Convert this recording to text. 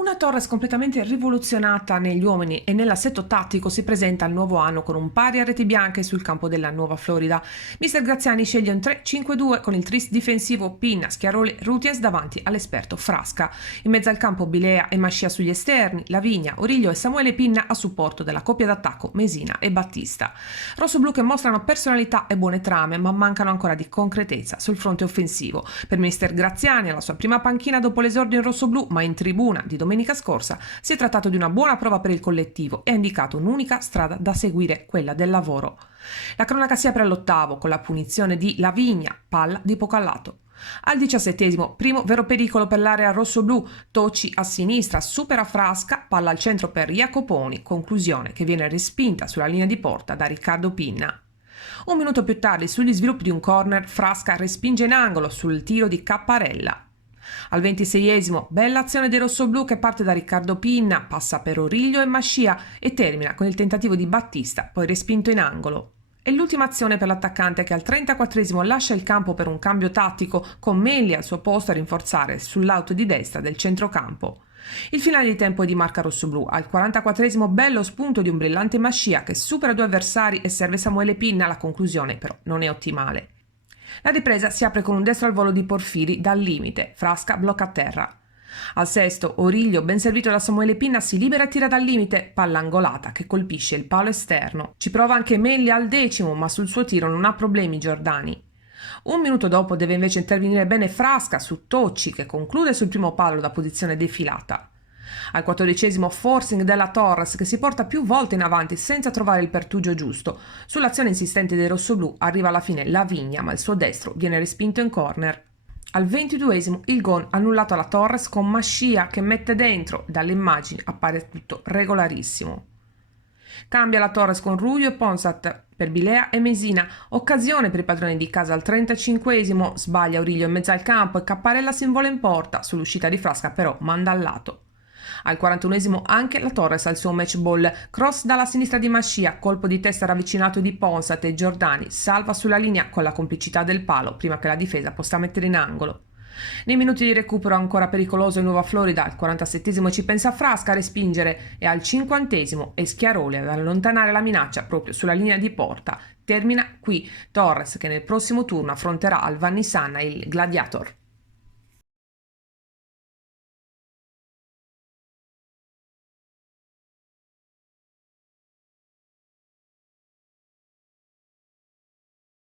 Una Torres completamente rivoluzionata negli uomini e nell'assetto tattico si presenta al nuovo anno con un pari a reti bianche sul campo della Nuova Florida. Mister Graziani sceglie un 3-5-2 con il tris difensivo Pinna, Schiaroli, Rutiens davanti all'esperto Frasca. In mezzo al campo Bilea e Mascia sugli esterni, Lavigna, Origlio e Samuele Pinna a supporto della coppia d'attacco Mesina e Battista. Rossoblu che mostrano personalità e buone trame ma mancano ancora di concretezza sul fronte offensivo. Per Mister Graziani alla sua prima panchina dopo l'esordio in rossoblu ma in tribuna di domenica scorsa si è trattato di una buona prova per il collettivo e ha indicato un'unica strada da seguire, quella del lavoro. La cronaca si apre all'ottavo con la punizione di Lavigna, palla di Pocallato. Al 17esimo, primo vero pericolo per l'area rossoblu, Tocci a sinistra supera Frasca, palla al centro per Jacoponi, conclusione che viene respinta sulla linea di porta da Riccardo Pinna. Un minuto più tardi, sugli sviluppi di un corner, Frasca respinge in angolo sul tiro di Capparella. Al 26esimo, bella azione dei rossoblu che parte da Riccardo Pinna, passa per Origlio e Mascia e termina con il tentativo di Battista, poi respinto in angolo. E l'ultima azione per l'attaccante che al 34esimo lascia il campo per un cambio tattico con Melli al suo posto a rinforzare sull'auto di destra del centrocampo. Il finale di tempo è di marca rossoblu. Al 44esimo bello spunto di un brillante Mascia che supera due avversari e serve Samuele Pinna, la conclusione però non è ottimale. La ripresa si apre con un destro al volo di Porfiri dal limite, Frasca blocca a terra. Al sesto, Origlio, ben servito da Samuele Pinna, si libera e tira dal limite, palla angolata che colpisce il palo esterno. Ci prova anche Melli al decimo, ma sul suo tiro non ha problemi Giordani. Un minuto dopo deve invece intervenire bene Frasca su Tocci che conclude sul primo palo da posizione defilata. Al 14esimo forcing della Torres che si porta più volte in avanti senza trovare il pertugio giusto. Sull'azione insistente dei rossoblu arriva alla fine Lavigna ma il suo destro viene respinto in corner. Al 22esimo il gol annullato alla Torres con Mascia che mette dentro, dalle immagini appare tutto regolarissimo. Cambia la Torres con Ruglio e Ponsat per Bilea e Mesina, occasione per i padroni di casa al 35esimo, sbaglia Origlio in mezzo al campo e Capparella si invola in porta, sull'uscita di Frasca però manda al lato. Al 41esimo anche la Torres al suo match ball, cross dalla sinistra di Mascia, colpo di testa ravvicinato di Ponsat e Giordani salva sulla linea con la complicità del palo prima che la difesa possa mettere in angolo. Nei minuti di recupero ancora pericoloso in Nuova Florida, al 47esimo ci pensa Frasca a respingere e al 50esimo è Schiaroli ad allontanare la minaccia proprio sulla linea di porta. Termina qui Torres che nel prossimo turno affronterà al Vannisana il Gladiator.